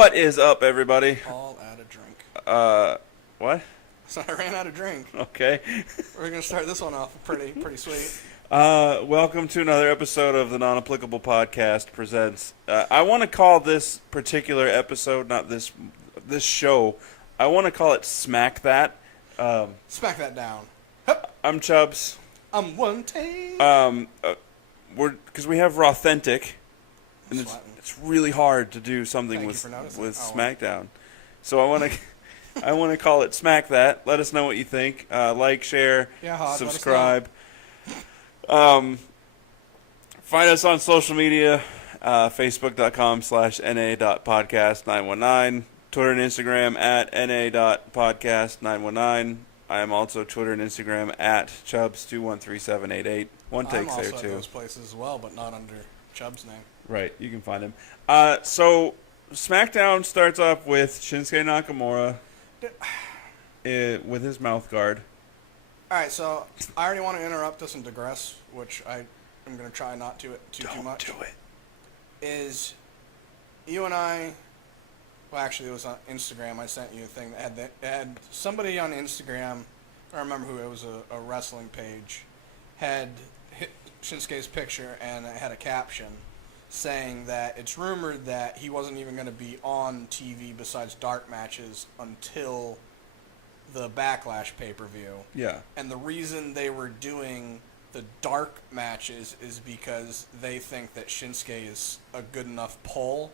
What is up, everybody? All out of drink. What? So I ran out of drink. Okay. We're gonna start this one off pretty sweet. Welcome to another episode of the Non-Applicable Podcast presents. I want to call this particular episode, not this show. I want to call it SmackThat. Smack that down. Hup. I'm Chubbs. I'm one take. Because we have Rawthentic, and Sweating. it's really hard to do something Thank you with for noticing. SmackDown. So I want to call it SmackThat. Let us know what you think. Like, share, Yeah, Hod, let us subscribe. Find us on social media, facebook.com/na.podcast919, Twitter and Instagram at na.podcast919. I am also Twitter and Instagram at Chubbs213788. One I'm takes also there at too. those places as well, but not under Chubb's name. Right, you can find him. So SmackDown starts off with Shinsuke Nakamura with his mouth guard. All right, so I already want to interrupt us and digress, which I am gonna try not to too much. Don't do it. Is you and I? Well, actually, it was on Instagram. I sent you a thing that had somebody on Instagram. I don't remember who it was. A wrestling page had hit Shinsuke's picture and it had a caption saying that it's rumored that he wasn't even going to be on TV besides dark matches until the Backlash pay-per-view. Yeah. And the reason they were doing the dark matches is because they think that Shinsuke is a good enough pull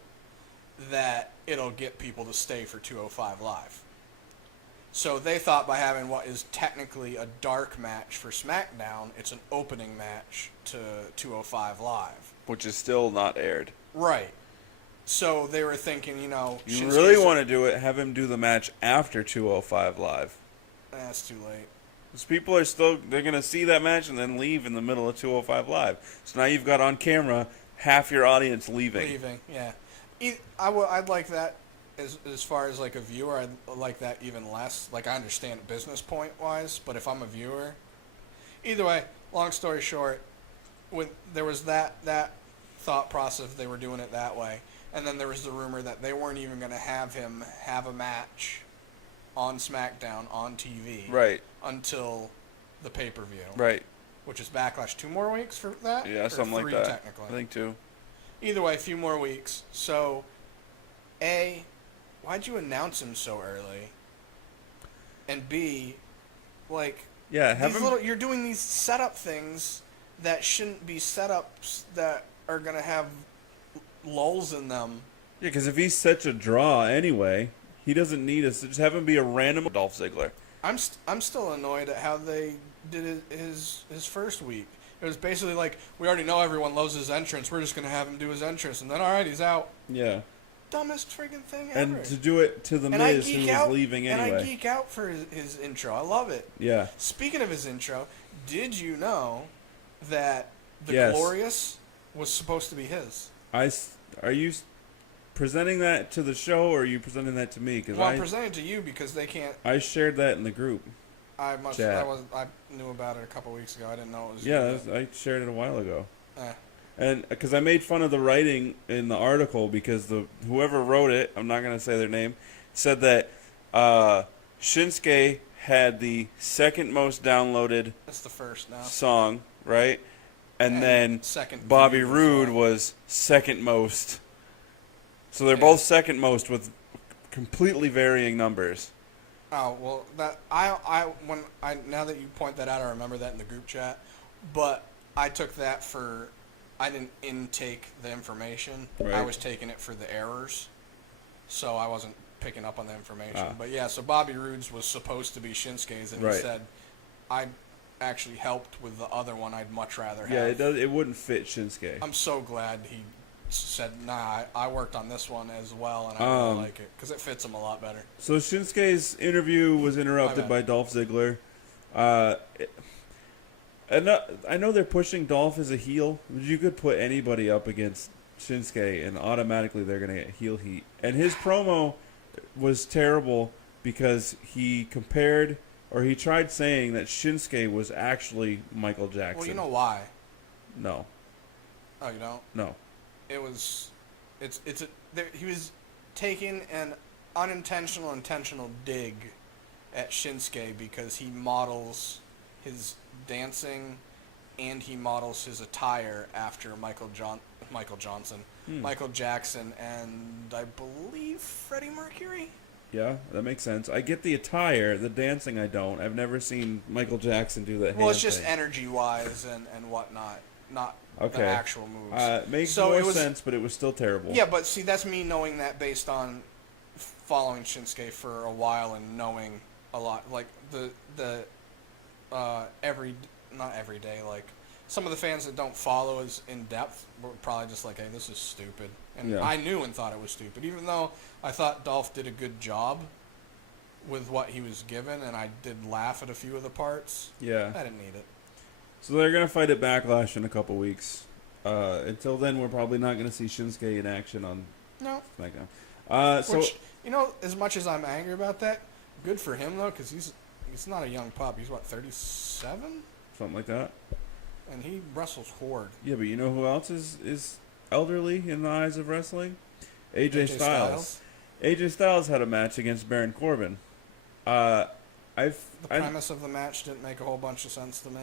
that it'll get people to stay for 205 Live. So they thought by having what is technically a dark match for SmackDown, it's an opening match to 205 Live. Which is still not aired. Right. So they were thinking, You Shinsuke's really want to do it, have him do the match after 205 Live. That's too late. Because people are they're going to see that match and then leave in the middle of 205 Live. So now you've got on camera half your audience leaving. Yeah. I'd like that as far as like a viewer. I'd like that even less. Like, I understand business point wise, but if I'm a viewer, either way. Long story short, when there was that thought process, they were doing it that way, and then there was the rumor that they weren't even going to have him have a match on SmackDown on TV, Right. until the pay-per-view, Right. which is Backlash. 2 more weeks for that, Yeah, or something like 3 that. technically. I think 2. Either way, a few more weeks. So, A, why'd you announce him so early? And B, like, Yeah, have him. you're doing these setup things that shouldn't be setups that are going to have lulls in them. Yeah, because if he's such a draw anyway, he doesn't need us. Just have him be a random Dolph Ziggler. I'm still annoyed at how they did his first week. It was basically like, we already know everyone loves his entrance. We're just going to have him do his entrance. And then, all right, he's out. Yeah. Dumbest friggin' thing ever. And to do it to the Miz, who was leaving anyway. And I geek out for his intro. I love it. Yeah. Speaking of his intro, did you know that the Yes. Glorious was supposed to be his? Are you presenting that to the show, or are you presenting that to me? Because Well, I'm presenting it to you because they can't. I shared that in the group. I Chat. knew about it a couple weeks ago. I didn't know it was. Yeah, I shared it a while ago. Eh. And because I made fun of the writing in the article, because whoever wrote it, I'm not going to say their name, said that Shinsuke had the second most downloaded That's the first now. song, right? And then second Bobby viewed as Roode well. was second most. So they're Yeah. both second most with completely varying numbers. Oh well, that now that you point that out, I remember that in the group chat. But I took that for, I didn't intake the information. Right. I was taking it for the errors, so I wasn't picking up on the information. Ah. But yeah, so Bobby Roode's was supposed to be Shinsuke's, and Right. he said, I actually helped with the other one. I'd much rather Yeah, have. it wouldn't fit Shinsuke. I'm so glad he said, nah, I worked on this one as well, and I really like it, because it fits him a lot better. So Shinsuke's interview was interrupted by Dolph Ziggler. I know they're pushing Dolph as a heel, but you could put anybody up against Shinsuke and automatically they're going to get heel heat. And his promo was terrible because he compared, or he tried saying that Shinsuke was actually Michael Jackson. Well, you know why? No. Oh, you don't? No. It was, he was taking an unintentional, intentional dig at Shinsuke because he models his dancing and he models his attire after Michael Jackson, and I believe Freddie Mercury. Yeah, that makes sense. I get the attire, the dancing I don't. I've never seen Michael Jackson do that. Well, hand it's just thing. energy-wise and whatnot, not Okay. the actual moves. Makes So more it was- sense, but it was still terrible. Yeah, but see, that's me knowing that based on following Shinsuke for a while and knowing a lot, like not every day, like some of the fans that don't follow as in depth were probably just like, hey, this is stupid. And Yeah. I knew and thought it was stupid, even though I thought Dolph did a good job with what he was given, and I did laugh at a few of the parts. Yeah. I didn't need it. So they're gonna fight at Backlash in a couple weeks. Until then, we're probably not gonna see Shinsuke in action on No. SmackDown. So Which, you know, as much as I'm angry about that, good for him, though, because he's not a young pup. He's, what, 37? something like that. And he wrestles horde. Yeah, but you know who else is elderly in the eyes of wrestling? AJ Styles. AJ Styles had a match against Baron Corbin. The premise of the match didn't make a whole bunch of sense to me.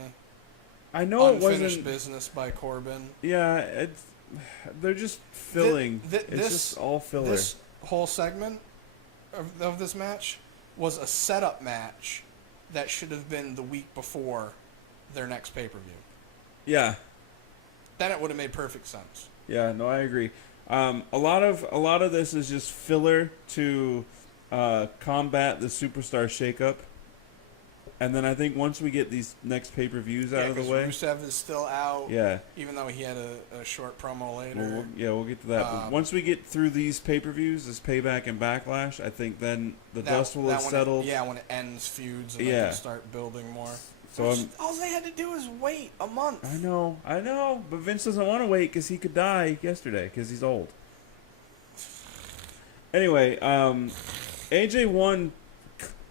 I know it Unfinished wasn't. business by Corbin. Yeah, they're just filling. It's this- just all filler. This whole segment of this match was a setup match that should have been the week before their next pay-per-view. Yeah, Then it would have made perfect sense. yeah. No, I agree. A lot of this is just filler to combat the superstar shakeup, and then I think once we get these next pay-per-views out of the 'cause way, Rusev is still out. yeah. Even though he had a short promo later. We'll get to that. But once we get through these pay-per-views, this Payback and Backlash, I think then the dust will have settled. When it ends feuds and they Yeah. can start building more. So All they had to do is wait a month. I know, but Vince doesn't want to wait because he could die yesterday because he's old. Anyway, AJ won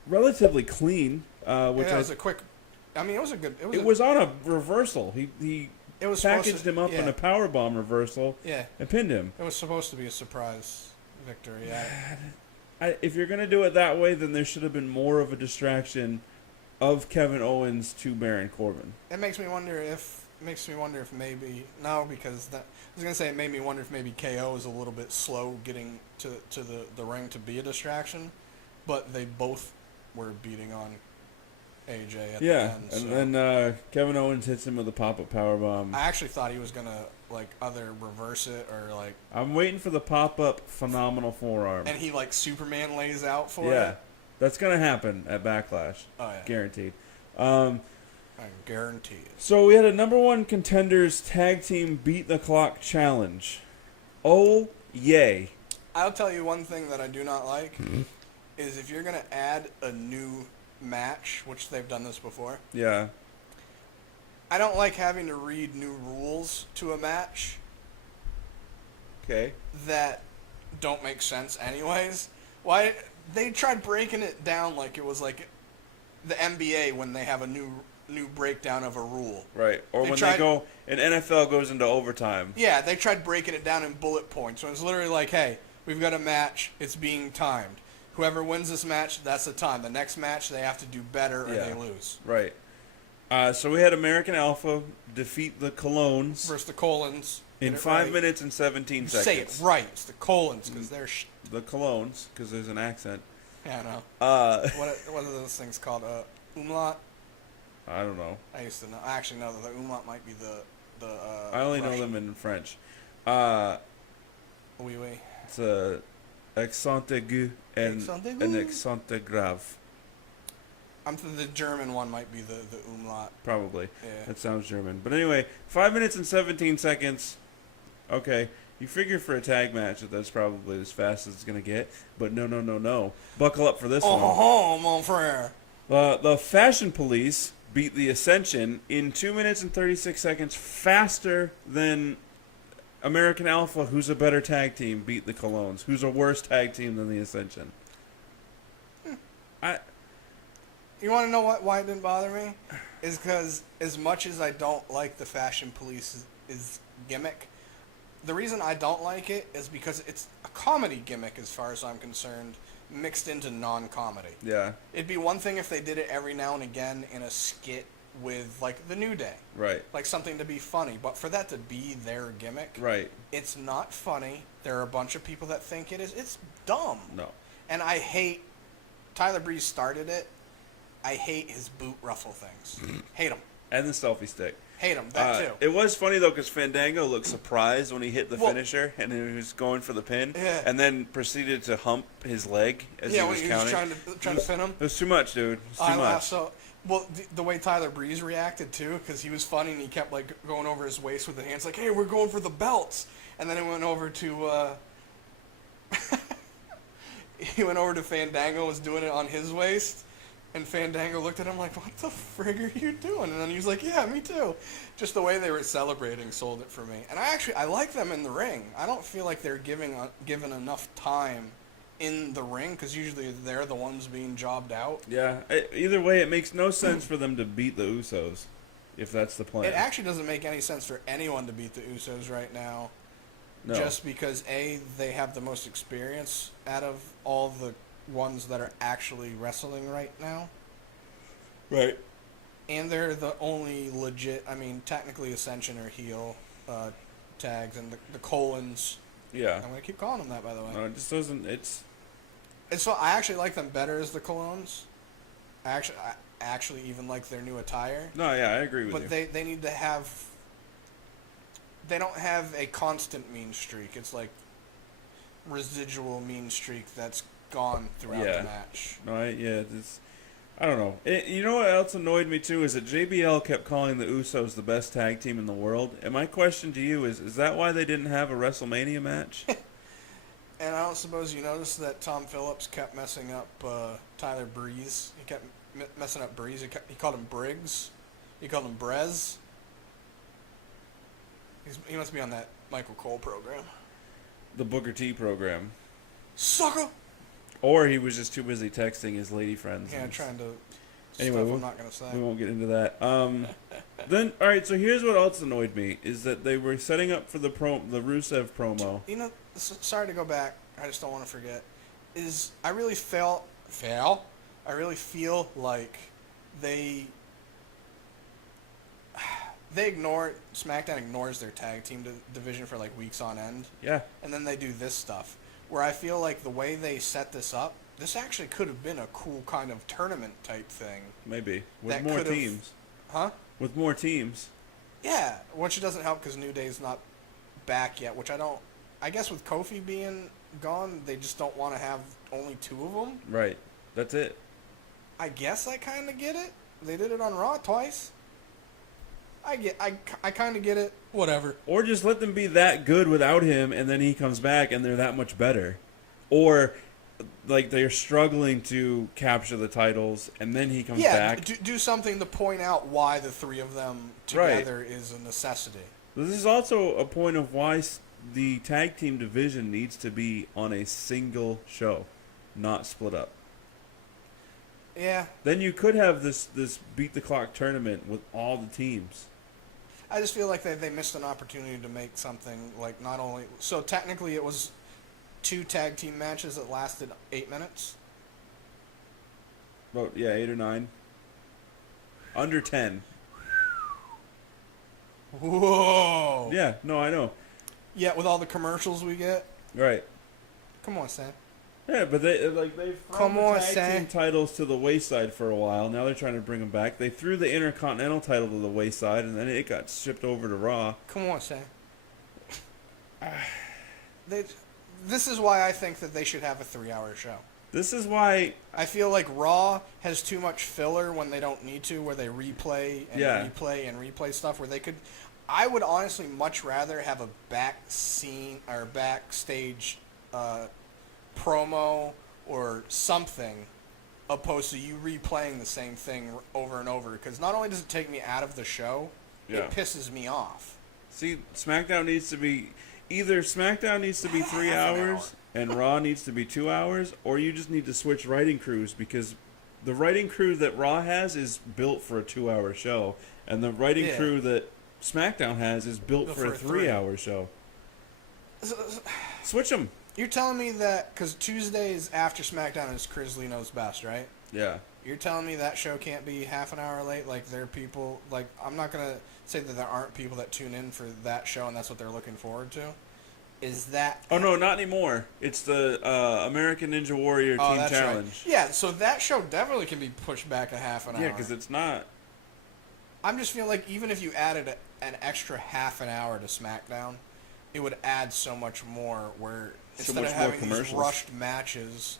relatively clean, which It was a quick. I mean, it was a good. it was on a reversal. He It was packaged him up in a powerbomb reversal Yeah, and pinned him. it was supposed to be a surprise victory. Yeah. If you're gonna do it that way, then there should have been more of a distraction of Kevin Owens to Baron Corbin. It makes me wonder if maybe no, because I was gonna say it made me wonder if maybe KO is a little bit slow getting to the ring to be a distraction, but they both were beating on AJ at the end. And so. then Kevin Owens hits him with a pop-up powerbomb. I actually thought he was gonna either reverse it or I'm waiting for the pop-up phenomenal forearm. and he Superman lays out for Yeah, it. that's gonna happen at Backlash, Oh yeah, guaranteed. I guarantee it. So we had a number one contenders tag team beat the clock challenge. Oh yay! I'll tell you one thing that I do not like is if you're gonna add a new match, which they've done this before. Yeah, I don't like having to read new rules to a match okay. that don't make sense anyways. Why they tried breaking it down like it was like the NBA when they have a new breakdown of a rule. Right, or They when tried- they go, and NFL goes into overtime. Yeah, they tried breaking it down in bullet points. So it's literally like, hey, we've got a match, it's being timed. Whoever wins this match, that's the time. The next match, they have to do better or Yeah. they lose. Right. So we had American Alpha defeat the Colognes Versus the Colons. in Get it 5 right. minutes and 17 seconds. Say it right. It's the Colons because they're. The Colognes, because there's an accent. Yeah, I know. What are those things called? Umlaut? I don't know. I used to know. I actually know that the umlaut might be the. I only know Russian. them in French. Oui, oui. It's a accent aigu and Accent an aigu. accent grave. The German one might be the umlaut. Probably. Yeah. That sounds German. But anyway, 5 minutes and 17 seconds. Okay. You figure for a tag match that that's probably as fast as it's going to get. But no. Buckle up for this one. Oh, mon frere. The Fashion Police beat the Ascension in 2 minutes and 36 seconds faster than American Alpha, who's a better tag team, beat the Colognes, who's a worse tag team than the Ascension. You want to know why it didn't bother me? Is because as much as I don't like the Fashion Police's gimmick, the reason I don't like it is because it's a comedy gimmick, as far as I'm concerned, mixed into non-comedy. Yeah. It'd be one thing if they did it every now and again in a skit with, like, the New Day. Right. Like, something to be funny. But for that to be their gimmick, Right. it's not funny. There are a bunch of people that think it is. It's dumb. No. And I hate... Tyler Breeze started it. I hate his boot ruffle things. Hate him. And the selfie stick. Hate him. That too. It was funny, though, because Fandango looked surprised when he hit the Well, finisher, and he was going for the pin, Yeah. and then proceeded to hump his leg as he Yeah, was when he counting. was trying to pin him. It was too much, dude. It was too I laughed much. so... Well, the way Tyler Breeze reacted, too, because he was funny and he kept, like, going over his waist with the hands, like, hey, we're going for the belts. And then he went over to, he went over to Fandango and was doing it on his waist. And Fandango looked at him like, what the frig are you doing? And then he was like, yeah, me too. Just the way they were celebrating sold it for me. And I like them in the ring. I don't feel like they're given enough time in the ring, because usually they're the ones being jobbed out. Yeah. Either way, it makes no sense for them to beat the Usos, if that's the plan. It actually doesn't make any sense for anyone to beat the Usos right now. No. Just because, A, they have the most experience out of all the ones that are actually wrestling right now. Right. And they're the only legit, I mean, technically Ascension or heel tags, and the Colons. Yeah. I'm going to keep calling them that, by the way. No, it just doesn't. It's. So I actually like them better as the Colons. I actually even like their new attire. No, yeah, I agree with you. But they need to have... They don't have a constant mean streak. It's like residual mean streak that's gone throughout the match. No, I don't know. You know what else annoyed me too is that JBL kept calling the Usos the best tag team in the world. And my question to you is that why they didn't have a WrestleMania match? And I don't suppose you noticed that Tom Phillips kept messing up Tyler Breeze. He kept messing up Breeze. He called him Briggs. He called him Brez. He must be on that Michael Cole program. The Booker T program. Sucker! Or he was just too busy texting his lady friends. Yeah, trying to... Anyway, stuff I'm not going to say. We won't get into that. Then, all right, so here's what else annoyed me, is that they were setting up for the Rusev promo. You know, sorry to go back. I just don't want to forget. I really feel like they SmackDown ignores their tag team division for like weeks on end. Yeah. And then they do this stuff, where I feel like the way they set this up, this actually could have been a cool kind of tournament type thing. Maybe. With that more could've- teams. Huh? With more teams. Yeah, which doesn't help because New Day's not back yet, which I guess with Kofi being gone, they just don't want to have only two of them. Right. That's it. I guess I kind of get it. They did it on Raw twice. I kind of get it. Whatever. Or just let them be that good without him, and then he comes back, and they're that much better. Or, like, they're struggling to capture the titles, and then he comes back. Yeah, do something to point out why the three of them together is a necessity. This is also a point of why the tag team division needs to be on a single show, not split up. Yeah. Then you could have this beat the clock tournament with all the teams. I just feel like they missed an opportunity to make something like not only... So technically it was 2 tag team matches that lasted 8 minutes. About, 8 or 9. Under 10. Whoa. Yeah, no, I know. Yeah, with all the commercials we get. Right. Come on, Sam. Yeah, but they've thrown the tag Sam. team titles to the wayside for a while. Now they're trying to bring them back. They threw the Intercontinental title to the wayside, and then it got shipped over to Raw. Come on, Sam. This is why I think that they should have a 3-hour show. This is why I feel like Raw has too much filler when they don't need to, where they replay and replay and replay stuff where they could... I would honestly much rather have a backstage promo or something opposed to you replaying the same thing over and over, because not only does it take me out of the show, it pisses me off. See, SmackDown needs to be... Either SmackDown needs to be 3 hours and Raw needs to be 2 hours, or you just need to switch writing crews, because the writing crew that Raw has is built for a 2-hour show, and the writing crew that SmackDown has is built for a 3-hour show. Switch them. You're telling me that because Tuesdays after SmackDown is Crisley Knows Best, right? Yeah. You're telling me that show can't be half an hour late? Like, there are people, like, I'm not going to say that there aren't people that tune in for that show and that's what they're looking forward to. Is that... Oh, no, not anymore. It's the American Ninja Warrior Team that's Challenge. Right. Yeah, so that show definitely can be pushed back a half an hour. Yeah, because it's not... I'm just feeling like even if you added an extra half an hour to SmackDown, it would add so much more where instead of having these rushed matches...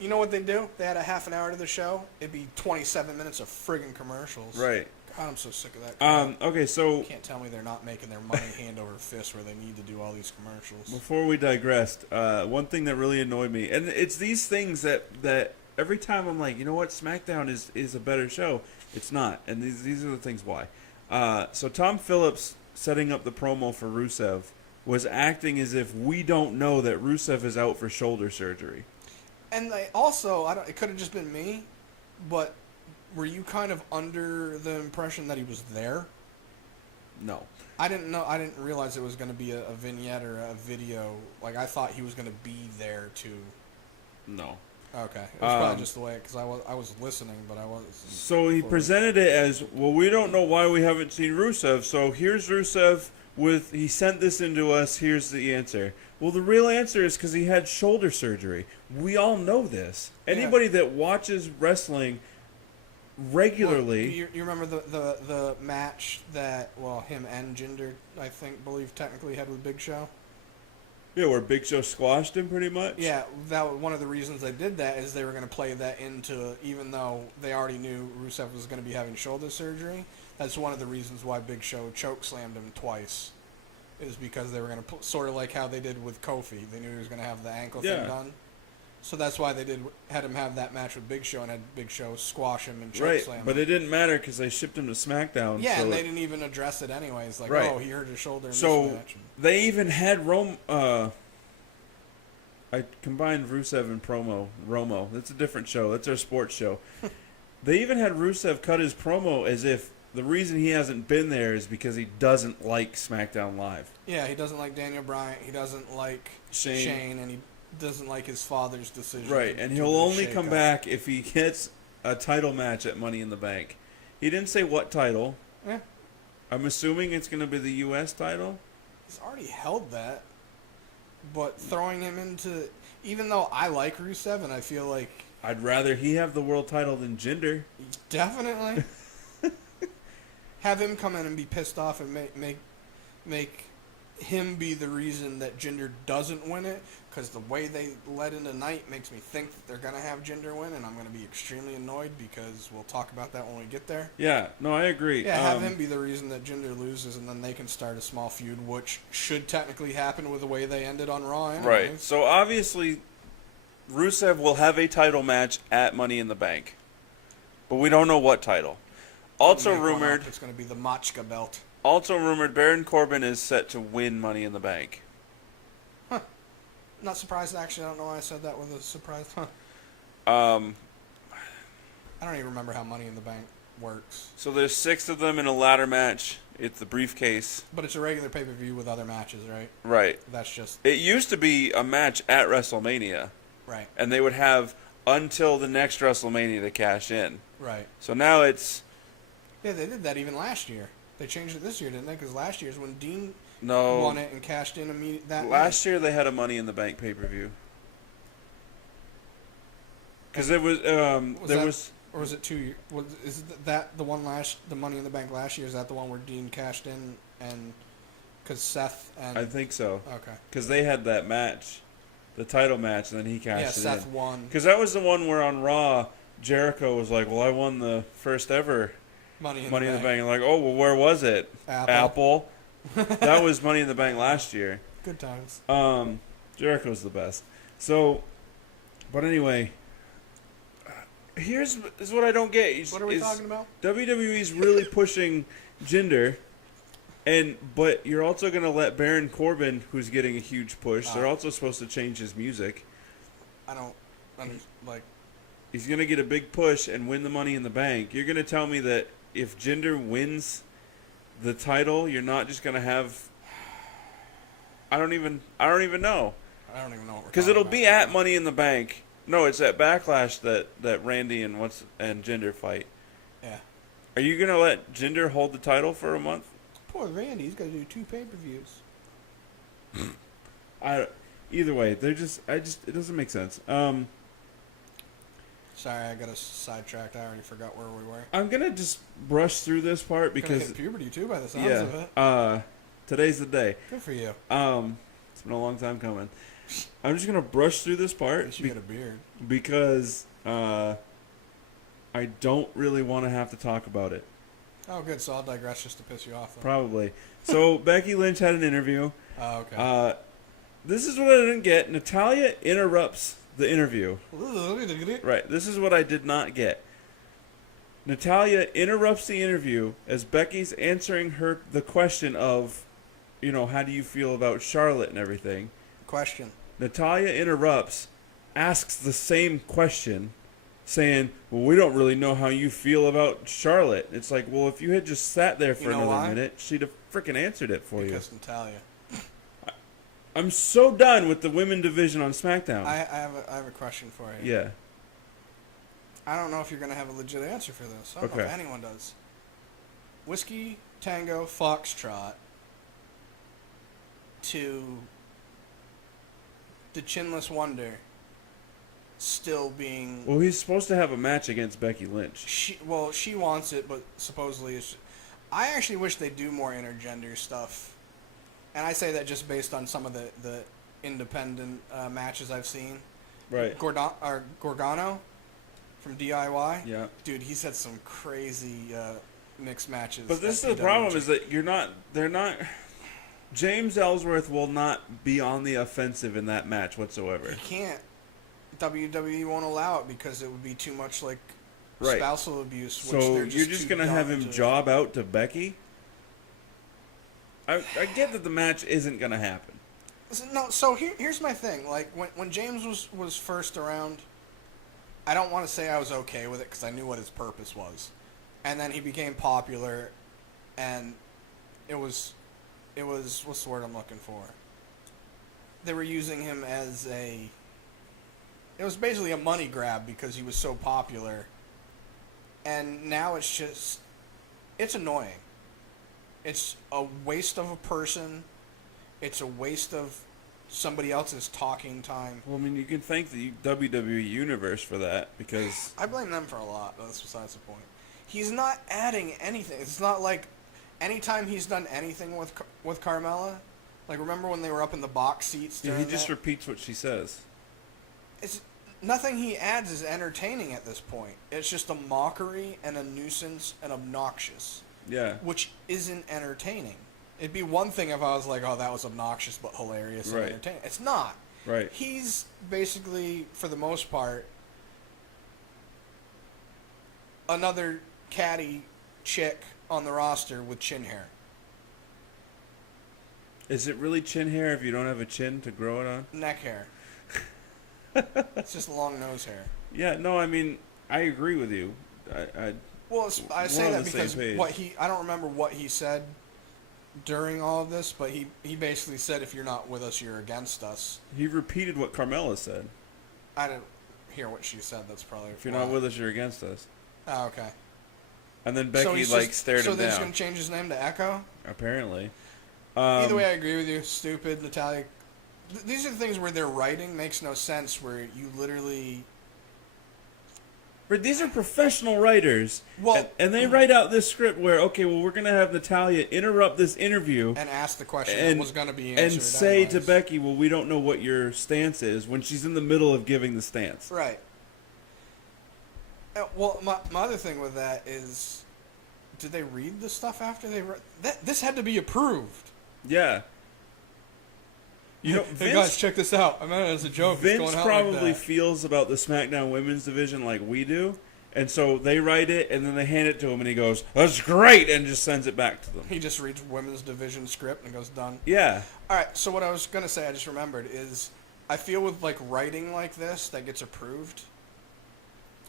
You know what they do? They had a half an hour to the show. It'd be 27 minutes of friggin' commercials. Right. God, I'm so sick of that. Okay, so... You can't tell me they're not making their money hand over fist where they need to do all these commercials. Before we digressed, one thing that really annoyed me, and it's these things that every time I'm like, you know what, SmackDown is a better show. It's not, and these are the things why. So Tom Phillips setting up the promo for Rusev was acting as if we don't know that Rusev is out for shoulder surgery. And they also, it could have just been me, but were you kind of under the impression that he was there? No. I didn't know. I didn't realize it was going to be a vignette or a video. Like, I thought he was going to be there to... No. Okay. It was probably just the way, because I was listening, but I wasn't... So he presented it as, well, we don't know why we haven't seen Rusev, so here's Rusev with, he sent this into us, here's the answer. Well, the real answer is because he had shoulder surgery. We all know this. Anybody that watches wrestling regularly... Well, you remember the match that, well, him and Jinder, I believe technically had with Big Show? Yeah, where Big Show squashed him pretty much? Yeah, that one of the reasons they did that is they were going to play that into, even though they already knew Rusev was going to be having shoulder surgery, that's one of the reasons why Big Show chokeslammed him twice. Is because they were going to sort of like how they did with Kofi. They knew he was going to have the ankle thing done. So that's why they had him have that match with Big Show and had Big Show squash him and chokeslam him. But it didn't matter because they shipped him to SmackDown. Yeah, so and they didn't even address it anyways. Like, oh, he hurt his shoulder in this match. They even had I combined Rusev and Romo. That's a different show. That's our sports show. They even had Rusev cut his promo as if the reason he hasn't been there is because he doesn't like SmackDown Live. Yeah, he doesn't like Daniel Bryan. He doesn't like Shane, and he doesn't like his father's decision. Right, and he'll only come back if he gets a title match at Money in the Bank. He didn't say what title. Yeah. I'm assuming it's going to be the U.S. title. He's already held that. But throwing him into... Even though I like Rusev, and I feel like... I'd rather he have the world title than Jinder. Definitely. Have him come in and be pissed off and make him be the reason that Jinder doesn't win it, because the way they led into night makes me think that they're going to have Jinder win, and I'm going to be extremely annoyed because we'll talk about that when we get there. Yeah, no, I agree. Yeah, have him be the reason that Jinder loses, and then they can start a small feud, which should technically happen with the way they ended on Raw anyways. Right, so obviously Rusev will have a title match at Money in the Bank, but we don't know what title. Also rumored... It's going to be the Machka belt. Also rumored Baron Corbin is set to win Money in the Bank. Huh. Not surprised, actually. I don't know why I said that with a surprise. Huh. I don't even remember how Money in the Bank works. So there's 6 of them in a ladder match. It's the briefcase. But it's a regular pay-per-view with other matches, right? Right. That's just... It used to be a match at WrestleMania. Right. And they would have until the next WrestleMania to cash in. Right. So now it's... Yeah, they did that even last year. They changed it this year, didn't they? Because last year's when Dean won it and cashed in immediately. Last year they had a Money in the Bank pay-per-view. Because it was... Or was it 2 years? Is that the one the Money in the Bank last year? Is that the one where Dean cashed in and... Because Seth and... I think so. Okay. Because they had that match, the title match, and then he cashed it in. Yeah, Seth won. Because that was the one where on Raw, Jericho was like, well, I won the first ever Money in the the Bank. And like, oh, well, where was it? Apple. That was Money in the Bank last year. Good times. Jericho's the best. So, but anyway, is what I don't get. What are we talking about? WWE's really pushing Jinder, but you're also going to let Baron Corbin, who's getting a huge push, they're also supposed to change his music. I don't He's going to get a big push and win the Money in the Bank. You're going to tell me that if Jinder wins the title, you're not just going to have I don't even know. I don't even know what we're Because talking it'll about be right at now. Money in the Bank. No, it's at Backlash that Randy and Jinder fight. Yeah. Are you gonna let Jinder hold the title for a month? Poor Randy, he's got to do 2 pay-per-views. Either way, it doesn't make sense. Sorry, I got us sidetracked. I already forgot where we were. I'm gonna just brush through this part Gonna because hit puberty too, by the sounds of it. today's the day. Good for you. It's been a long time coming. I'm just gonna brush through this At part least you got a beard. because I don't really want to have to talk about it. Oh, good. So I'll digress just to piss you off. Then. Probably. So Becky Lynch had an interview. Oh, okay. This is what I didn't get. Natalia interrupts the interview. Right. This is what I did not get. Natalia interrupts the interview as Becky's answering the question of, how do you feel about Charlotte and everything. Question. Natalia interrupts, asks the same question, saying, well, we don't really know how you feel about Charlotte. It's like, well, if you had just sat there for another minute, she'd have freaking answered it for you. Because Natalia. I'm so done with the women division on SmackDown. I have a question for you. Yeah. I don't know if you're going to have a legit answer for this. I don't know if anyone does. Whiskey, Tango, Foxtrot to the Chinless Wonder still being... Well, he's supposed to have a match against Becky Lynch. She wants it, but supposedly it's... I actually wish they do more intergender stuff. And I say that just based on some of the independent matches I've seen. Right. Gorgano from DIY. Yeah. Dude, he's had some crazy mixed matches. But this is the problem, is that they're not... James Ellsworth will not be on the offensive in that match whatsoever. He can't. WWE won't allow it because it would be too much like spousal abuse. Which So you're just going to have him job out to Becky? I get that the match isn't going to happen. No, so here's my thing. Like, when James was first around, I don't want to say I was okay with it because I knew what his purpose was. And then he became popular, and it was what's the word I'm looking for? They were using him as it was basically a money grab because he was so popular. And now it's annoying. It's a waste of a person. It's a waste of somebody else's talking time. Well, I mean, you can thank the WWE Universe for that because... I blame them for a lot, but that's besides the point. He's not adding anything. It's not like anytime he's done anything with Carmella, like remember when they were up in the box seats during he just repeats what she says. It's nothing he adds is entertaining at this point. It's just a mockery and a nuisance and obnoxious. Yeah. Which isn't entertaining. It'd be one thing if I was like, oh, that was obnoxious but hilarious and entertaining. It's not. Right. He's basically, for the most part, another catty chick on the roster with chin hair. Is it really chin hair if you don't have a chin to grow it on? Neck hair. It's just long nose hair. Yeah, no, I mean, I agree with you. I say that because I don't remember what he said during all of this, but he basically said if you're not with us, you're against us. He repeated what Carmella said. I didn't hear what she said. That's probably... If you're not with us, you're against us. Oh, okay. And then Becky stared him down. So they're just going to change his name to Echo? Apparently. Either way, I agree with you. Stupid, Natalia. These are the things where their writing makes no sense, where you literally... But these are professional writers, well, and they write out this script where, okay, well, we're going to have Natalia interrupt this interview and ask the question that was going to be answered and say anyways. to Becky, well, we don't know what your stance is, when she's in the middle of giving the stance. Right. Well, my other thing with that is, did they read the stuff after they read? This had to be approved. Yeah. You know, hey guys, check this out. I meant it as a joke. Vince probably feels about the SmackDown Women's Division like we do, and so they write it, and then they hand it to him, and he goes, "That's great," and just sends it back to them. He just reads Women's Division script and goes, "Done." Yeah. All right. So what I was gonna say, I just remembered, is I feel with like writing like this that gets approved.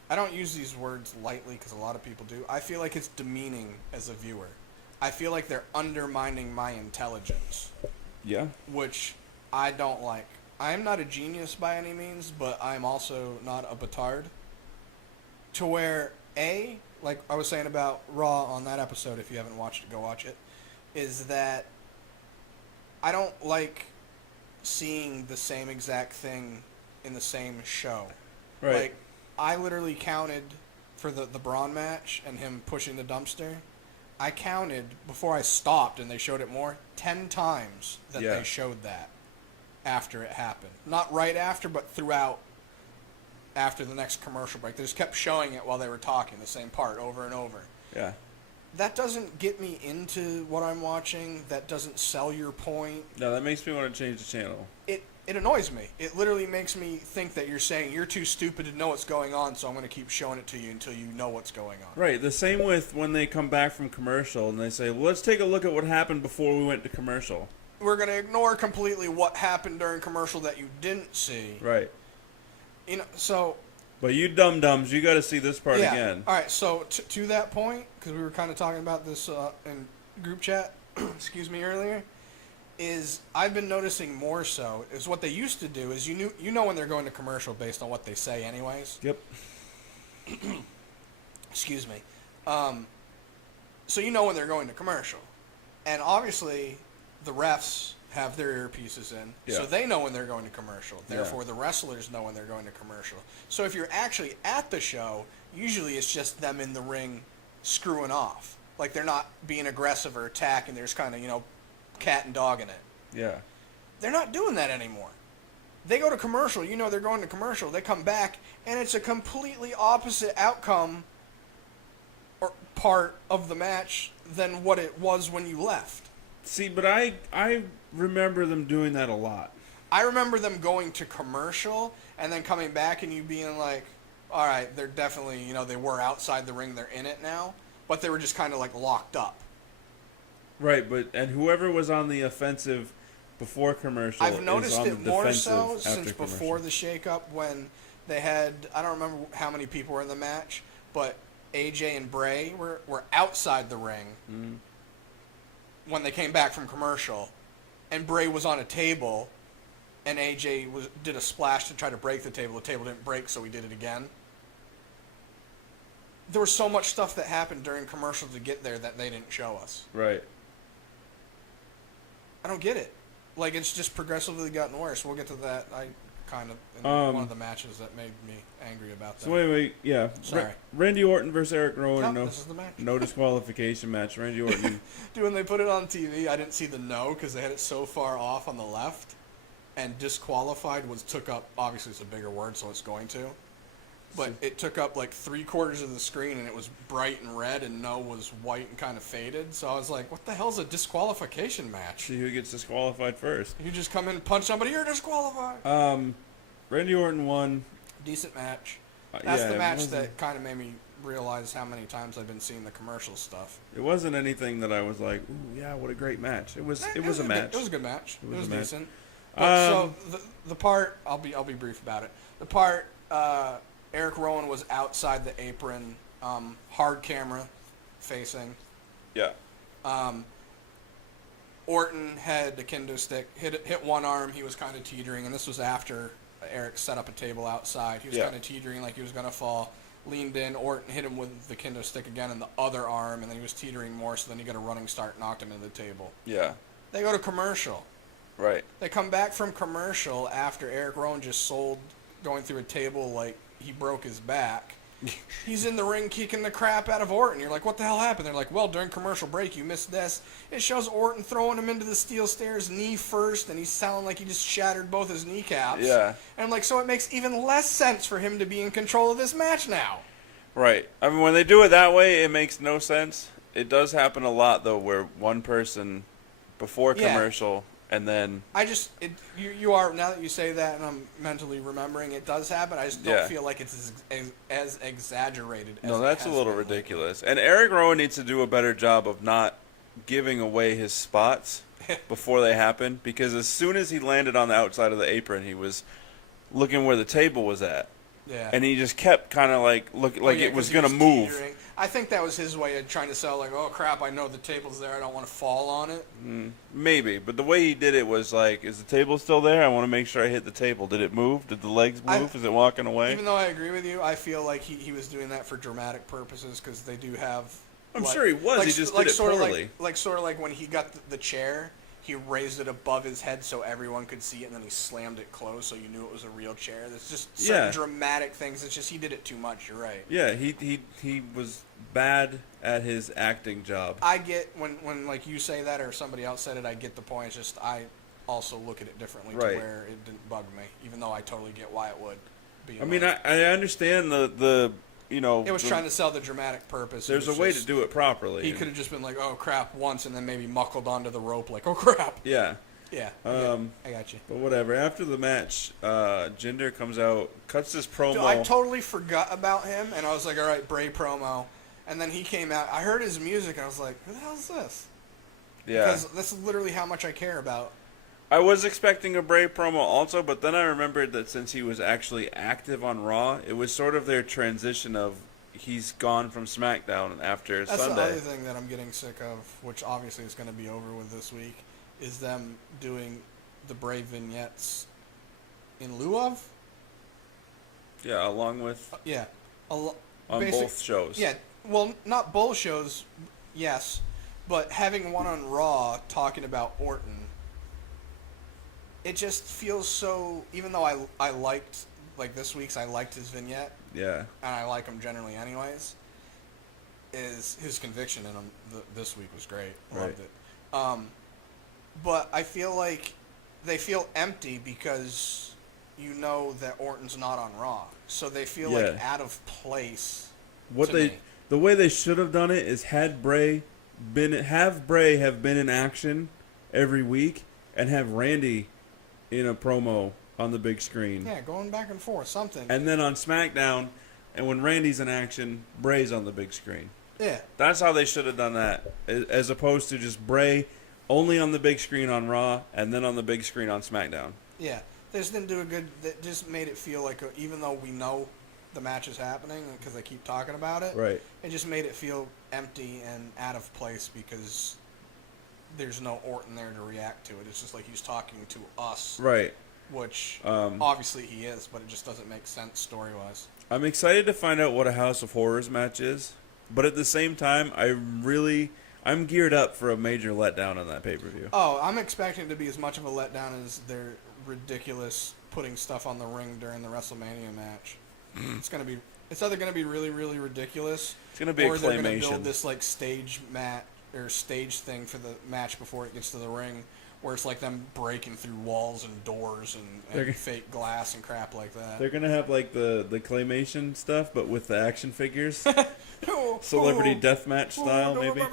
I don't use these words lightly because a lot of people do. I feel like it's demeaning as a viewer. I feel like they're undermining my intelligence. Yeah. which I don't like. I am not a genius by any means, but I'm also not a batard. To where, like I was saying about Raw on that episode, if you haven't watched it, go watch it, is that I don't like seeing the same exact thing in the same show. Right. Like, I literally counted for the Braun match and him pushing the dumpster. I counted, before I stopped and they showed it more, 10 times that Yeah. they showed that after it happened. Not right after, but throughout after the next commercial break. They just kept showing it while they were talking, the same part over and over. Yeah. That doesn't get me into what I'm watching. That doesn't sell your point. No, that makes me want to change the channel. It annoys me. It literally makes me think that you're saying you're too stupid to know what's going on, so I'm going to keep showing it to you until you know what's going on. Right. The same with when they come back from commercial and they say, well, let's take a look at what happened before we went to commercial. We're going to ignore completely what happened during commercial that you didn't see. Right. You know, so... But you dum-dums, you got to see this part yeah. again. All right, so to that point, because we were kind of talking about this in group chat, excuse me, earlier, is I've been noticing more so is what they used to do is you know when they're going to commercial based on what they say anyways. Yep. Excuse me. So you know when they're going to commercial. And obviously the refs have their earpieces in, so they know when they're going to commercial. Therefore, the wrestlers know when they're going to commercial. So if you're actually at the show, usually it's just them in the ring screwing off. Like they're not being aggressive or attacking. They're just kind of, cat and dog in it. Yeah. They're not doing that anymore. They go to commercial. You know they're going to commercial. They come back, and it's a completely opposite outcome or part of the match than what it was when you left. See, but I remember them doing that a lot. I remember them going to commercial and then coming back and you being like, all right, they're definitely, they were outside the ring, they're in it now, but they were just kind of like locked up. Right, and whoever was on the offensive before commercial I've noticed is on it the more defensive so after since before the shakeup when they had, I don't remember how many people were in the match, but AJ and Bray were outside the ring when they came back from commercial, and Bray was on a table, and AJ did a splash to try to break the table. The table didn't break, so he did it again. There was so much stuff that happened during commercial to get there that they didn't show us. Right. I don't get it. Like, it's just progressively gotten worse. We'll get to that. I kind of in one of the matches that made me angry about that. So anyway, yeah. Sorry. Randy Orton versus Eric Rowan. No, this is the match. No disqualification match. Randy Orton. Dude, when they put it on TV, I didn't see the no because they had it so far off on the left. And disqualified took up, obviously it's a bigger word, so it's going to. But it took up like 3/4 of the screen, and it was bright and red, and no was white and kind of faded. So I was like, what the hell's a disqualification match? See who gets disqualified first. You just come in and punch somebody, you're disqualified. Randy Orton won. Decent match. That's yeah, the match that kind of made me realize how many times I've been seeing the commercial stuff. It wasn't anything that I was like, ooh, yeah, what a great match. It was a match. It was a good match. It was decent. So the part, I'll be brief about it. The part, Eric Rowan was outside the apron, hard camera facing. Yeah. Orton had the kendo stick, hit one arm. He was kind of teetering, and this was after Eric set up a table outside. He was kind of teetering like he was going to fall. Leaned in. Orton hit him with the kendo stick again in the other arm, and then he was teetering more, so then he got a running start, knocked him into the table. Yeah. They go to commercial. Right. They come back from commercial after Eric Rowan just sold going through a table like he broke his back. He's in the ring kicking the crap out of Orton. You're like, what the hell happened? They're like, well, during commercial break, you missed this. It shows Orton throwing him into the steel stairs knee first, and he's sounding like he just shattered both his kneecaps. Yeah. And I'm like, so it makes even less sense for him to be in control of this match now. Right. I mean, when they do it that way, it makes no sense. It does happen a lot, though, where one person before commercial and then... You are, now that you say that and I'm mentally remembering, it does happen. I just don't feel like it's as exaggerated as No, that's a little ridiculous. And Eric Rowan needs to do a better job of not giving away his spots before they happen, because as soon as he landed on the outside of the apron, he was looking where the table was at. Yeah. And he just kept kind of like looking like it was going to move. Teetering. I think that was his way of trying to sell, like, oh crap, I know the table's there, I don't want to fall on it. Maybe, but the way he did it was like, is the table still there? I want to make sure I hit the table. Did it move? Did the legs move? Is it walking away? Even though I agree with you, I feel like he was doing that for dramatic purposes because they do have. I'm sure he was. He just did it poorly. Sort of like when he got the chair, he raised it above his head so everyone could see it, and then he slammed it closed so you knew it was a real chair. There's just certain dramatic things. It's just he did it too much. You're right. Yeah, he was bad at his acting job. I get when like you say that or somebody else said it, I get the point. It's just I also look at it differently to where it didn't bug me, even though I totally get why it would be. I mean, I understand the you know. It was trying to sell the dramatic purpose. There's a way to do it properly. He could have just been like, oh crap, once, and then maybe muckled onto the rope like, oh crap. Yeah. Yeah. I got you. But whatever. After the match, Jinder comes out, cuts this promo. Dude, I totally forgot about him, and I was like, all right, Bray promo. And then he came out. I heard his music, and I was like, who the hell is this? Yeah. Because that's literally how much I care about. I was expecting a Bray promo also, but then I remembered that since he was actually active on Raw, it was sort of their transition of he's gone from SmackDown after That's Sunday. That's the other thing that I'm getting sick of, which obviously is going to be over with this week, is them doing the Bray vignettes in lieu of? Yeah, along with... on both shows. Yeah, well, not both shows, yes, but having one on Raw talking about Orton, it just feels so... Even though I liked, like this week's, I liked his vignette. Yeah. And I like him generally anyways. Is his conviction in him this week was great. Loved it. But I feel like they feel empty because you know that Orton's not on Raw. So they feel like out of place. The way they should have done it is have Bray have been in action every week and have Randy in a promo on the big screen. Yeah, going back and forth, something. And then on SmackDown, and when Randy's in action, Bray's on the big screen. Yeah. That's how they should have done that, as opposed to just Bray only on the big screen on Raw and then on the big screen on SmackDown. Yeah. They just didn't do a good... They just made it feel like, even though we know the match is happening because they keep talking about it, right? It just made it feel empty and out of place because there's no Orton there to react to it. It's just like he's talking to us. Right. Which obviously he is, but it just doesn't make sense story-wise. I'm excited to find out what a House of Horrors match is, but at the same time, I'm geared up for a major letdown on that pay-per-view. Oh, I'm expecting it to be as much of a letdown as their ridiculous putting stuff on the ring during the WrestleMania match. It's either going to be really, really ridiculous, it's going to be a claymation, or they're going to build this like stage thing for the match before it gets to the ring, where it's like them breaking through walls and doors and fake glass and crap like that. They're going to have like the claymation stuff, but with the action figures. Celebrity deathmatch style, maybe.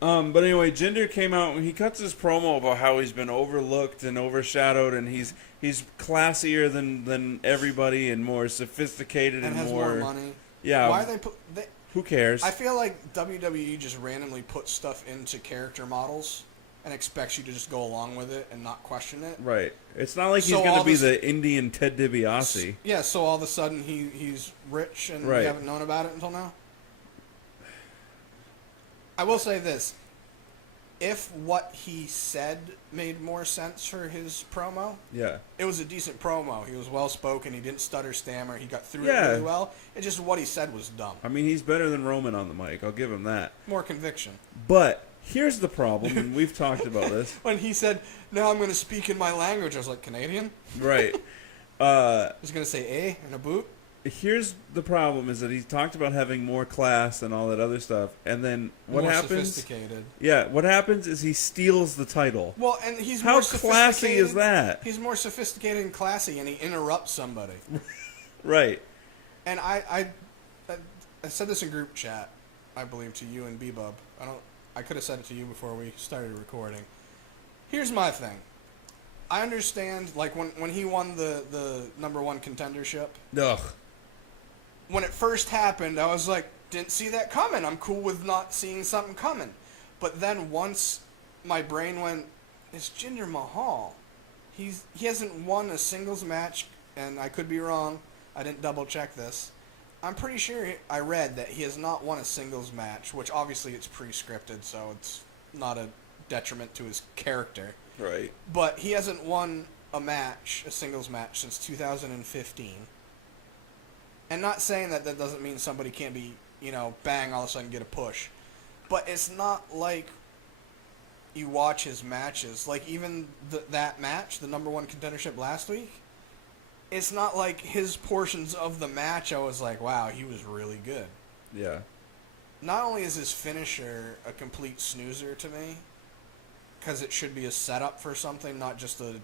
But anyway, Jinder came out and he cuts his promo about how he's been overlooked and overshadowed, and he's classier than everybody and more sophisticated and has more money. Yeah. Why are who cares? I feel like WWE just randomly puts stuff into character models and expects you to just go along with it and not question it. Right. It's not like he's going to be the Indian Ted DiBiase. Yeah, so all of a sudden he's rich and we haven't known about it until now? I will say this. If what he said made more sense for his promo, it was a decent promo. He was well-spoken. He didn't stutter stammer. He got through it really well. It's just what he said was dumb. I mean, he's better than Roman on the mic. I'll give him that. More conviction. But here's the problem, and we've talked about this. When he said, now I'm going to speak in my language, I was like, Canadian? Right. I was going to say A and a boot. Here's the problem: is that he talked about having more class and all that other stuff, and then what happens? Sophisticated. Yeah, what happens is he steals the title. Well, and he's how more classy is that? He's more sophisticated and classy, and he interrupts somebody. Right. And I said this in group chat, I believe, to you and Bebub. I could have said it to you before we started recording. Here's my thing. I understand, like when he won the #1 contendership. Ugh. When it first happened, I was like, didn't see that coming. I'm cool with not seeing something coming. But then once my brain went, it's Jinder Mahal. He hasn't won a singles match, and I could be wrong. I didn't double check this. I'm pretty sure I read that he has not won a singles match, which obviously it's pre-scripted, so it's not a detriment to his character. Right. But he hasn't won a singles match, since 2015. And not saying that doesn't mean somebody can't be, bang, all of a sudden get a push. But it's not like you watch his matches. Like, even that match, the number 1 contendership last week, it's not like his portions of the match I was like, wow, he was really good. Yeah. Not only is his finisher a complete snoozer to me, because it should be a setup for something, not just a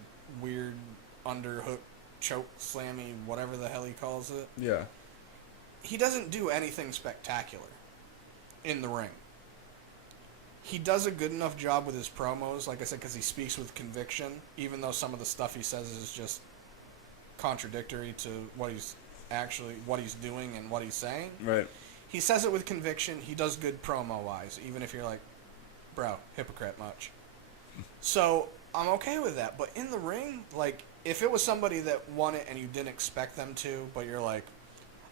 weird underhook, choke, slammy, whatever the hell he calls it. Yeah. He doesn't do anything spectacular in the ring. He does a good enough job with his promos, like I said, because he speaks with conviction, even though some of the stuff he says is just contradictory to what he's doing and what he's saying. Right. He says it with conviction. He does good promo-wise, even if you're like, bro, hypocrite much. So I'm okay with that. But in the ring, like, if it was somebody that won it and you didn't expect them to, but you're like,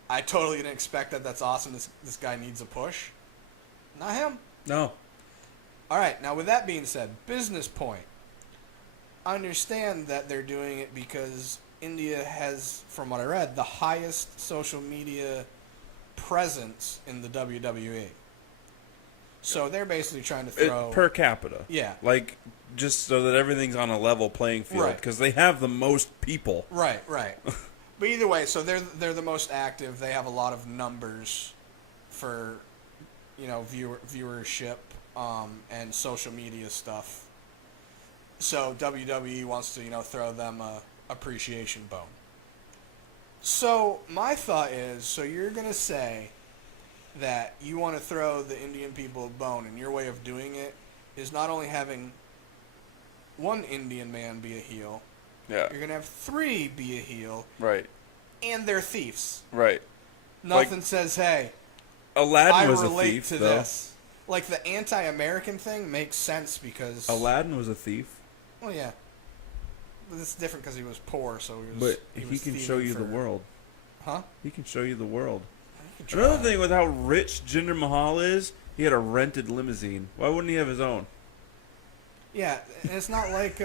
I totally didn't expect that. That's awesome. This guy needs a push. Not him. No. All right. Now, with that being said, business point. I understand that they're doing it because India has, from what I read, the highest social media presence in the WWE. So they're basically trying to throw... Per capita. Yeah. Like, just so that everything's on a level playing field. Right. Because they have the most people. Right. But either way, so they're the most active. They have a lot of numbers for, viewership and social media stuff. So WWE wants to, throw them a appreciation bone. So my thought is, so you're going to say that you want to throw the Indian people a bone, and your way of doing it is not only having one Indian man be a heel, Yeah. you're going to have 3 be a heel, Right. and they're thieves. Right. Nothing says, hey, Aladdin I was a relate thief, to though. this. Like, the anti-American thing makes sense because... Aladdin was a thief. Well, yeah. But it's different because he was poor, so he was... But he was can thieving show you for- the world. Huh? He can show you the world. You can Another try. thing with how rich Jinder Mahal is, he had a rented limousine. Why wouldn't he have his own? Yeah, and it's not like,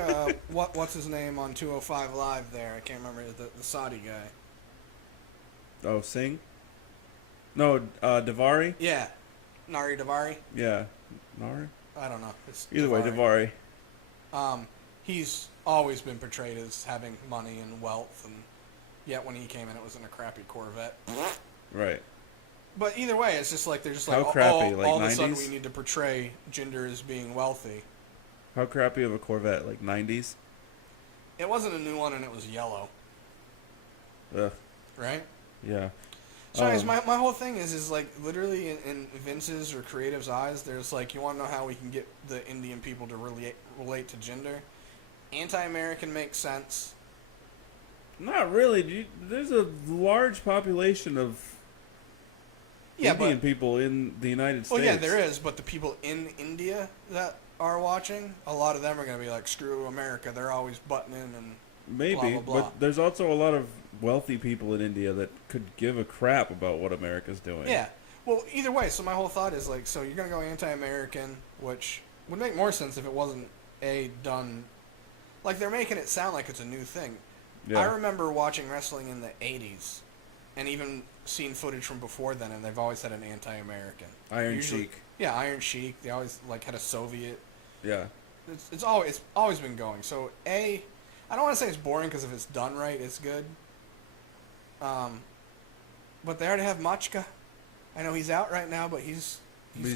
what's his name on 205 Live there? I can't remember, the Saudi guy. Oh, Singh? No, Davari? Yeah. Nari Davari? Yeah. Nari? I don't know. It's Either way, Davari. He's always been portrayed as having money and wealth, and yet when he came in, it was in a crappy Corvette. Right. But either way, it's just like they're just How like, crappy, like all of a sudden 90s? we need to portray Jinder as being wealthy. How crappy of a Corvette? Like 90s? It wasn't a new one, and it was yellow, Ugh. right? Yeah. So anyways, my whole thing is like literally in Vince's or creative's eyes, there's like, you want to know how we can get the Indian people to relate to Jinder? Anti-American makes sense. Not really. There's a large population of Indian people in the United States. Well, yeah, there is, but the people in India that are watching, a lot of them are going to be like, screw America, they're always butting in and Maybe, blah, blah, blah. but there's also a lot of wealthy people in India that could give a crap about what America's doing. Yeah. Well, either way, so my whole thought is like, so you're going to go anti-American, which would make more sense if it wasn't done... Like, they're making it sound like it's a new thing. Yeah. I remember watching wrestling in the 80s, and even seeing footage from before then, and they've always had an anti-American. Iron Sheik. Yeah, Iron Sheik. They always, like, had a Soviet. Yeah. It's always been going. So, I don't want to say it's boring, because if it's done right, it's good. But they already have Machka. I know he's out right now, but he's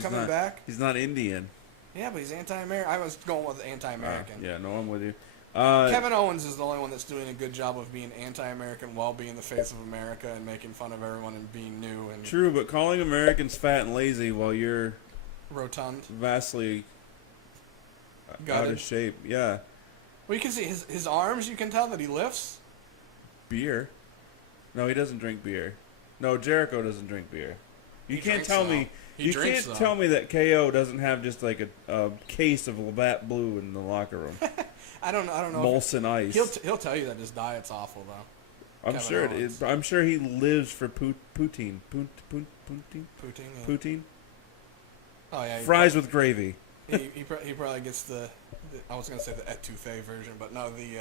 coming back. He's not Indian. Yeah, but he's anti-American. I was going with anti-American. Yeah, no, I'm with you. Kevin Owens is the only one that's doing a good job of being anti-American while being the face of America and making fun of everyone and being new and True, but calling Americans fat and lazy while you're rotund, vastly out gutted. of shape. Yeah. Well, you can see his arms. You can tell that he lifts. Beer. No, he doesn't drink beer. No, Jericho doesn't drink beer. You He can't drinks, tell though. me. He You drinks, can't though. tell me that KO doesn't have just like a case of Labatt Blue in the locker room. I don't know. Molson Ice. He'll tell you that his diet's awful though. I'm Kevin sure Owens. I'm sure he lives for poutine. Poutine. Yeah. Poutine. Oh yeah. Fries with gravy. He probably gets the I was gonna say the etouffee version, but no, he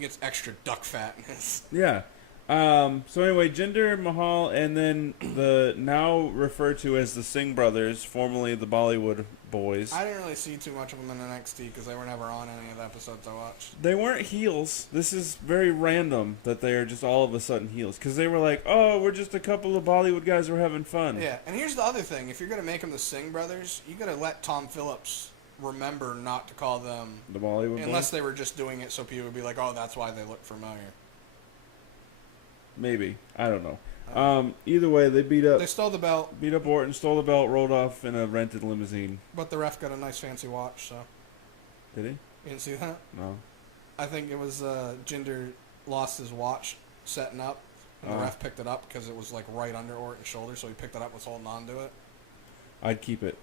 gets extra duck fat in his. Yeah. So anyway, Jinder, Mahal, and then the now referred to as the Singh brothers, formerly the Bollywood boys. I didn't really see too much of them in NXT because they were never on any of the episodes I watched. They weren't heels. This is very random that they are just all of a sudden heels. Because they were like, oh, we're just a couple of Bollywood guys who are having fun. Yeah, and here's the other thing. If you're going to make them the Singh brothers, you got to let Tom Phillips remember not to call them... The Bollywood Unless boys? they were just doing it so people would be like, oh, that's why they look familiar. Maybe. I don't know. Either way, they beat up... They stole the belt. Beat up Orton, stole the belt, rolled off in a rented limousine. But the ref got a nice fancy watch, so... Did he? You didn't see that? No. I think it was Jinder lost his watch setting up, and the ref picked it up because it was like right under Orton's shoulder, so he picked it up and was holding on to it. I'd keep it.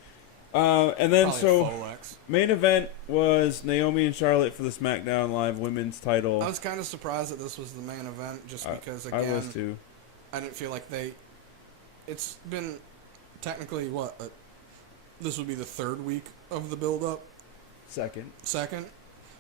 And then Probably a so Folex. main event was Naomi and Charlotte for the SmackDown Live Women's title. I was kind of surprised that this was the main event, just because I again, was too. I didn't feel like they. It's been technically what this would be the third week of the build-up. Second.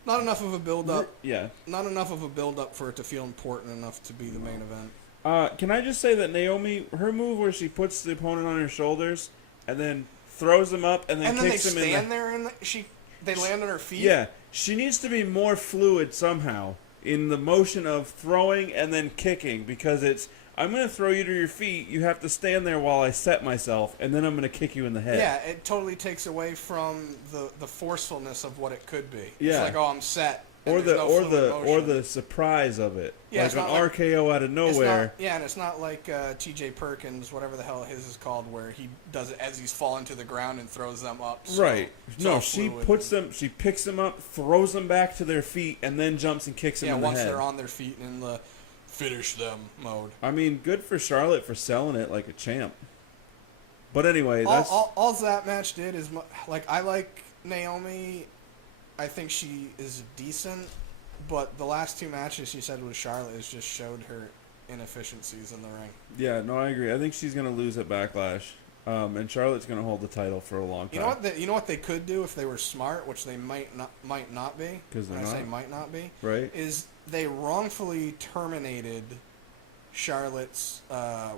Not enough of a build-up. Yeah. Not enough of a build-up for it to feel important enough to be the main event. Can I just say that Naomi, her move where she puts the opponent on her shoulders and then throws them up and then kicks them in the... And then they stand there and they land on her feet? Yeah. She needs to be more fluid somehow in the motion of throwing and then kicking, because it's, I'm going to throw you to your feet, you have to stand there while I set myself, and then I'm going to kick you in the head. Yeah, it totally takes away from the forcefulness of what it could be. Yeah. It's like, oh, I'm set. Or the surprise of it. Yeah, like an RKO out of nowhere. And it's not like T.J. Perkins, whatever the hell his is called, where he does it as he's falling to the ground and throws them up. So right. No, she picks them up, throws them back to their feet, and then jumps and kicks them in the head. Yeah, once they're on their feet in the finish them mode. I mean, good for Charlotte for selling it like a champ. But anyway, that's... All that match did is, like, I like Naomi... I think she is decent, but the last two matches she said with Charlotte has just showed her inefficiencies in the ring. Yeah, no, I agree. I think she's going to lose at Backlash, and Charlotte's going to hold the title for a long time. You know what they could do if they were smart, which they might not be. Because I say might not be. Right. Is they wrongfully terminated Charlotte's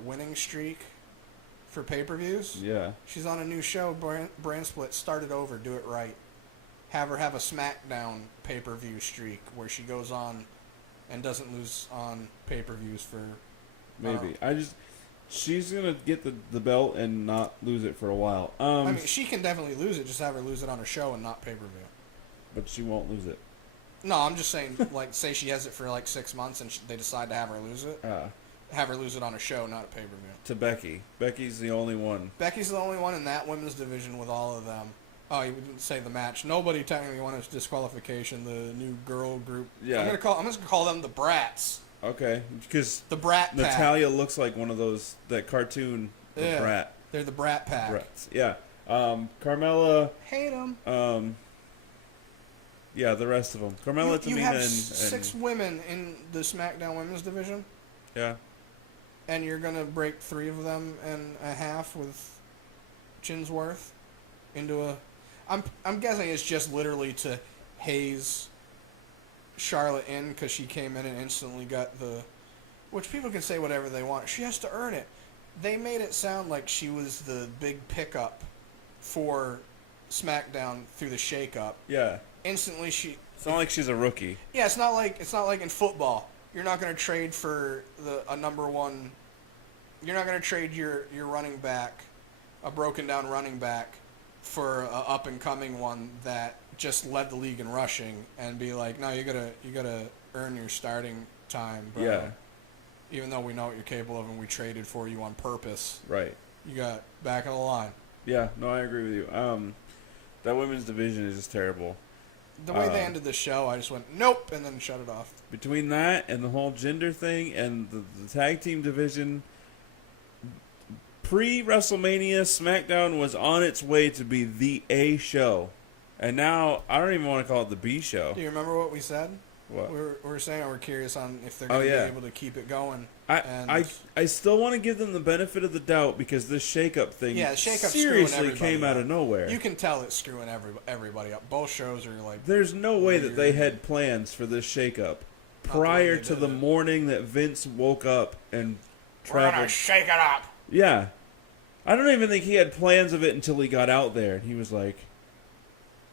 winning streak for pay-per-views. Yeah. She's on a new show, Brand Split. Start it over. Do it right. Have her have a SmackDown pay-per-view streak where she goes on and doesn't lose on pay-per-views for... Maybe. She's going to get the belt and not lose it for a while. I mean, she can definitely lose it, just have her lose it on her show and not pay-per-view. But she won't lose it. No, I'm just saying, like, say she has it for like 6 months and they decide to have her lose it. Have her lose it on a show, not a pay-per-view. To Becky. Becky's the only one. Becky's the only one in that women's division with all of them. Oh, you didn't say the match. Nobody technically wanted disqualification. The new girl group. Yeah. I'm just gonna call them the Brats. Okay, because the Brat Pack. Natalia looks like one of those, that cartoon, the Brat. They're the Brat Pack. Brats. Yeah. Carmella. Hate them. Yeah, the rest of them. Carmella, Tamina, you have and 6 women in the SmackDown Women's division. Yeah. And you're gonna break 3 of them in a half with Chinsworth into a. I'm guessing it's just literally to haze Charlotte in because she came in and instantly got the... Which people can say whatever they want. She has to earn it. They made it sound like she was the big pickup for SmackDown through the shake-up. Yeah. Instantly she... It's not like she's a rookie. Yeah, it's not like in football. You're not going to trade for a number one... You're not going to trade your running back, a broken-down running back, for a up-and-coming one that just led the league in rushing and be like, no, you gotta earn your starting time, bro. Yeah. Even though we know what you're capable of and we traded for you on purpose. Right. You got back of the line. Yeah, no, I agree with you. That women's division is just terrible. The way they ended the show, I just went, nope, and then shut it off. Between that and the whole gender thing and the tag team division... Pre-WrestleMania, SmackDown was on its way to be the A show. And now, I don't even want to call it the B show. Do you remember what we said? What? We're saying we're curious on if they're Oh, going to yeah. be able to keep it going. I still want to give them the benefit of the doubt because this shakeup thing Yeah, the shakeup's seriously screwing everybody came out up. of nowhere. You can tell it's screwing everybody up. Both shows are like. There's no way that they weird. had plans for this shakeup the prior way they to did the it. morning that Vince woke up and We're gonna traveled. shake it up. Yeah. I don't even think he had plans of it until he got out there. He was like,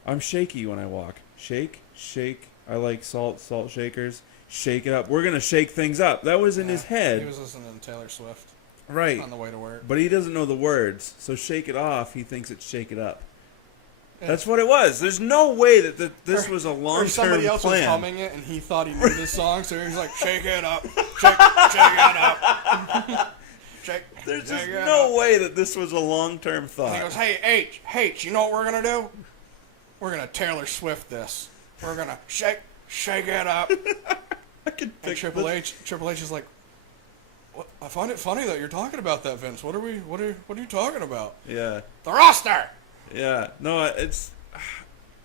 I'm shaky when I walk. Shake, shake. I like salt shakers. Shake it up. We're going to shake things up. That was in his head. He was listening to Taylor Swift Right. on the way to work. But he doesn't know the words. So shake it off, he thinks it's shake it up. That's what it was. There's no way that this was a long-term Or somebody else was plan. humming it and he thought he knew this song, so he was like, shake it up, shake it up. There's just shake it no up. way that this was a long-term And thought. he goes, hey, H, you know what we're going to do? We're going to Taylor Swift this. We're going to shake it up. I can And think Triple H is like, what? I find it funny that you're talking about that, Vince. What are you talking about? Yeah. The roster! Yeah. No, it's...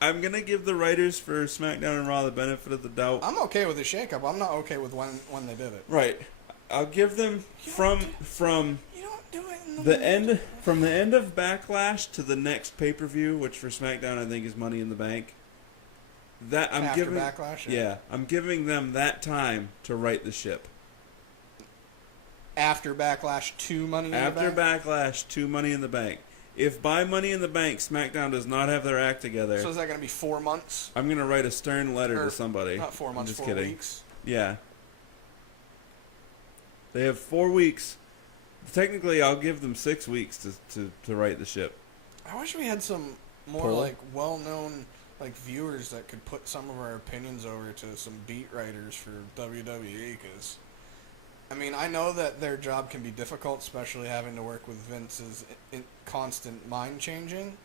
I'm going to give the writers for SmackDown and Raw the benefit of the doubt. I'm okay with the shakeup. I'm not okay with when they did it. Right. I'll give them from You don't do it in the end from the end of Backlash to the next pay-per-view, which for SmackDown I think is Money in the Bank. That I'm After giving Backlash? Yeah, I'm giving them that time to right the ship. After Backlash to Money in the After Bank? Backlash to Money in the Bank. If by Money in the Bank SmackDown does not have their act together, So is that going to be 4 months? I'm going to write a stern letter Or to somebody. Not 4 months, I'm just 4 kidding. weeks. Yeah. They have 4 weeks. Technically, I'll give them 6 weeks to right the ship. I wish we had some more Poll? like well-known like viewers that could put some of our opinions over to some beat writers for WWE, because I mean, I know that their job can be difficult, especially having to work with Vince's constant mind changing.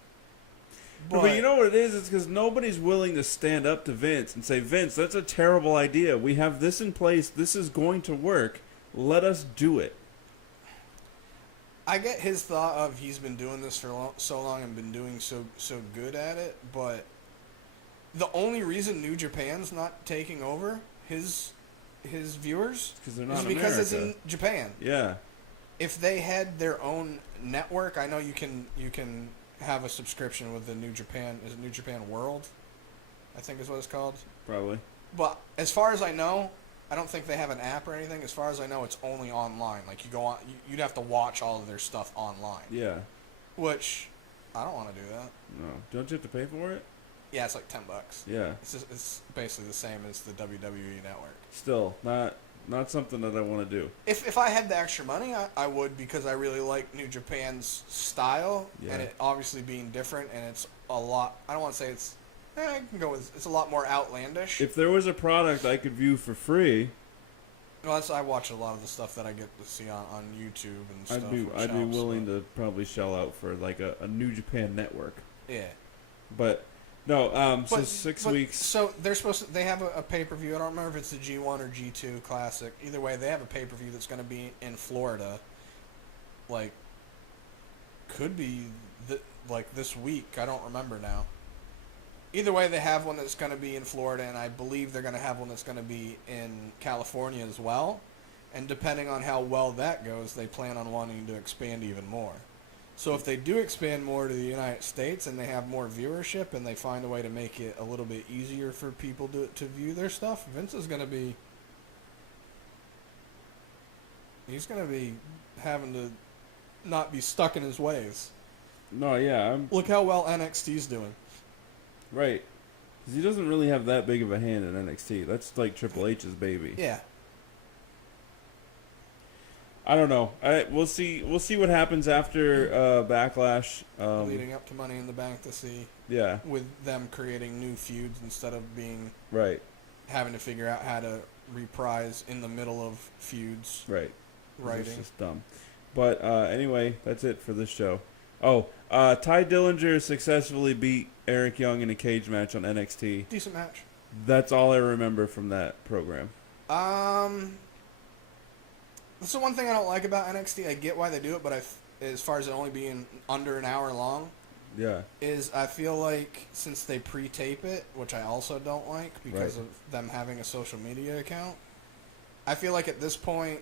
But you know what it is? It's because nobody's willing to stand up to Vince and say, Vince, that's a terrible idea. We have this in place. This is going to work. Let us do it. I get his thought of he's been doing this for so long and been doing so good at it, but the only reason New Japan's not taking over his viewers Because they're not is in because it's in America. Japan. Yeah. If they had their own network, I know you can have a subscription with the New Japan. Is it New Japan World? I think is what it's called. Probably. But as far as I know, I don't think they have an app or anything. As far as I know, it's only online. Like you go on, you'd have to watch all of their stuff online. Yeah. Which I don't want to do that. No. Don't you have to pay for it? Yeah, it's like $10. Yeah. It's basically the same as the WWE network. Still, not something that I want to do. If I had the extra money, I would, because I really like New Japan's style, Yeah. and it obviously being different, and it's a lot. I don't want to say it's. I can go with. It's a lot more outlandish. If there was a product I could view for free, Well, I watch a lot of the stuff that I get to see on YouTube and stuff. I'd be willing to probably shell out for like a New Japan network. Yeah. But no, so But- 6 but- weeks. So they're supposed to. They have a pay per view. I don't remember if it's the G1 or G2 Classic. Either way, they have a pay per view that's going to be in Florida. Like, could be like this week. I don't remember now. Either way, they have one that's going to be in Florida, and I believe they're going to have one that's going to be in California as well. And depending on how well that goes, they plan on wanting to expand even more. So if they do expand more to the United States and they have more viewership and they find a way to make it a little bit easier for people to view their stuff, Vince is going to be... He's going to be having to not be stuck in his ways. No, yeah, I'm Look how well NXT's doing. right. 'Cause he doesn't really have that big of a hand in NXT. That's like Triple H's baby. Yeah. I don't know. We'll see. We'll see what happens after Backlash. Leading up to Money in the Bank to see Yeah. with them creating new feuds instead of being Right. having to figure out how to reprise in the middle of feuds. Right. It's Writing. just dumb. But anyway, that's it for this show. Oh, Ty Dillinger successfully beat Eric Young in a cage match on NXT. Decent match. That's all I remember from that program. That's the one thing I don't like about NXT. I get why they do it, but as far as it only being under an hour long, Yeah. is I feel like since they pre-tape it, which I also don't like because Right. of them having a social media account, I feel like at this point,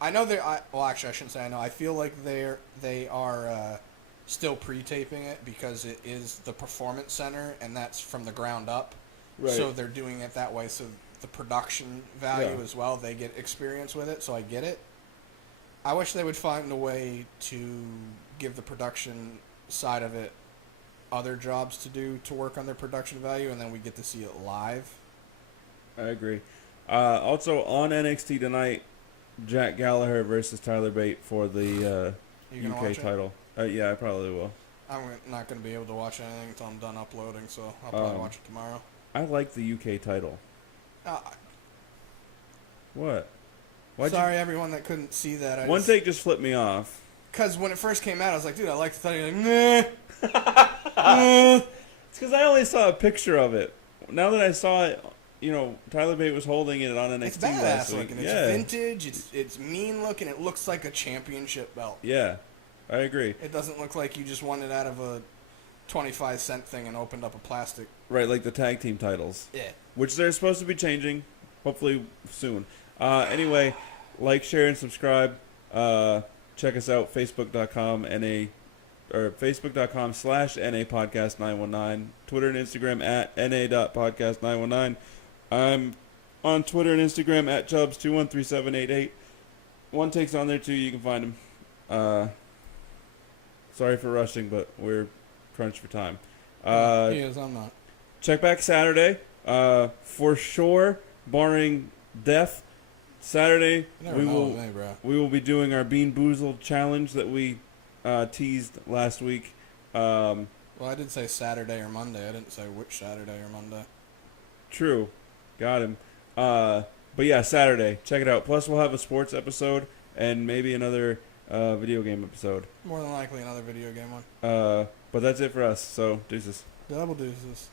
I know well, actually, I shouldn't say I know. I feel like they are still pre-taping it because it is the Performance Center, and that's from the ground up. Right. So they're doing it that way, so the production value Yeah. as well, they get experience with it, so I get it. I wish they would find a way to give the production side of it other jobs to do to work on their production value, and then we get to see it live. I agree. Also on NXT tonight, Jack Gallagher versus Tyler Bate for the You gonna UK watch it? title. Yeah, I probably will. I'm not going to be able to watch anything until I'm done uploading, so I'll probably watch it tomorrow. I like the UK title. Uh, What? Sorry, everyone that couldn't see that. One take just flipped me off. Because when it first came out, I was like, dude, I like the title. You're like, nah. It's because I only saw a picture of it. Now that I saw it, Tyler Bate was holding it on NXT It's last badass week. looking. It's Yeah. vintage. It's mean looking. It looks like a championship belt. Yeah, I agree. It doesn't look like you just won it out of a 25-cent thing and opened up a plastic. Right, like the tag team titles. Yeah. Which they're supposed to be changing, hopefully soon. Anyway, like, share, and subscribe. Check us out, Facebook.com/NA podcast 919. Twitter and Instagram at NA.podcast 919. I'm on Twitter and Instagram at Chubbs213788. One Take's on there too, you can find him. Sorry for rushing, but we're crunched for time. He is, I'm not. Check back Saturday. For sure, barring death, Saturday You never know with me, bro. we will be doing our Bean Boozled challenge that we teased last week. Well, I did say Saturday or Monday. I didn't say which Saturday or Monday. True, got him. But yeah, Saturday. Check it out. Plus, we'll have a sports episode and maybe another video game episode. More than likely another video game one. But that's it for us. So deuces. Double deuces.